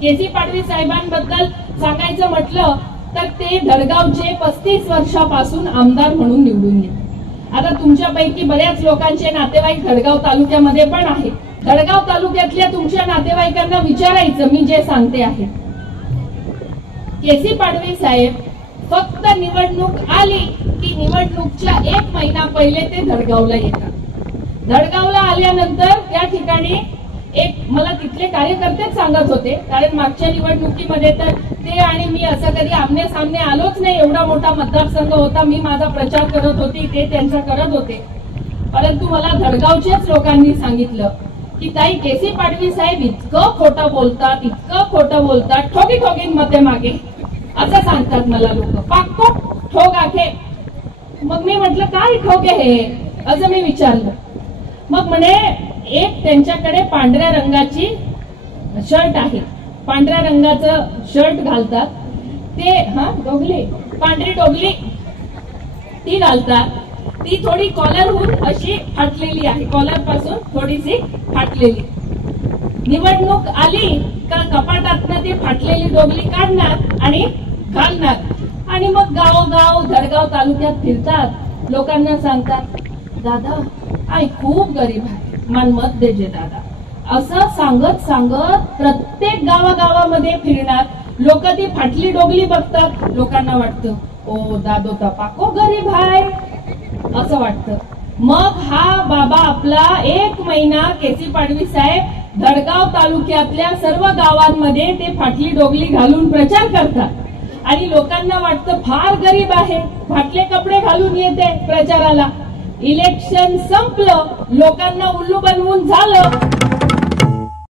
केसी पाडवी साहेबांबद्दल सांगायचं म्हटलं तर ते धडगावचे 35 वर्षापासून आमदार म्हणून निवडून येतात। आता तुमच्यापैकी बऱ्याच लोकांचे नातेवाईक धडगाव तालुक्यामध्ये पण आहेत। धडगाव तालुक्यातल्या तुमच्या नातेवाईकांना विचारायचं मी जे सांगते आहे। केसी पाडवी साहेब फक्त निवडणूक आली की निवडणूकच्या 1 महिना पहिले ते धडगावला येतात। धडगावला आल्यानंतर त्या ठिकाणी मला तिथले कार्यकर्तेच सांगत होते, कारण मागच्या निवडणुकीमध्ये तर ते आणि मी असं कधी आमने सामने आलोच नाही। एवढा मोठा मतदारसंघ होता, मी माझा प्रचार करत होती, ते त्यांचा करत होते। परंतु मला धडगावच्याच लोकांनी सांगितलं की ताई केसी पाडवी साहेब इतकं खोटं बोलतात, ठोकी ठोकीन मते मागे असं सांगतात मला लोक, पाक्को ठोक आखे। मग मी म्हटलं काय ठोके हे असं मी विचारलं। मग म्हणे एक त्यांच्याकडे पांढऱ्या रंगाची शर्ट आहे, पांढऱ्या रंगाचं शर्ट घालतात ते, डोगली, पांढरी डोगली ती घालतात, ती थोडी कॉलरहून अशी फाटलेली आहे, कॉलर पासून थोडीशी फाटलेली। निवडणूक आली का कपाटातनं ती फाटलेली डोगली काढणार आणि घालणार आणि मग गावोगाव धडगाव तालुक्यात फिरतात, लोकांना सांगतात दादा आई खूप गरीब आहे, मला मत देजे दादा, असं सांगत सांगत प्रत्येक गावागावामध्ये फिरणार। लोक ती फाटली डोगली बघतात, लोकांना वाटतं ओ दादो तपाको गरीब आहे असं वाटतं। मग हा बाबा आपला 1 महिना केसी पाडवी साहेब धडगाव तालुक्यातल्या सर्व गावांमध्ये ते फाटली डोगली घालून प्रचार करतात आणि लोकांना वाटतं फार गरीब आहे, फाटले कपडे घालून येते प्रचाराला। इलेक्शन संपलं, लोकांना उल्लू बनवून झालं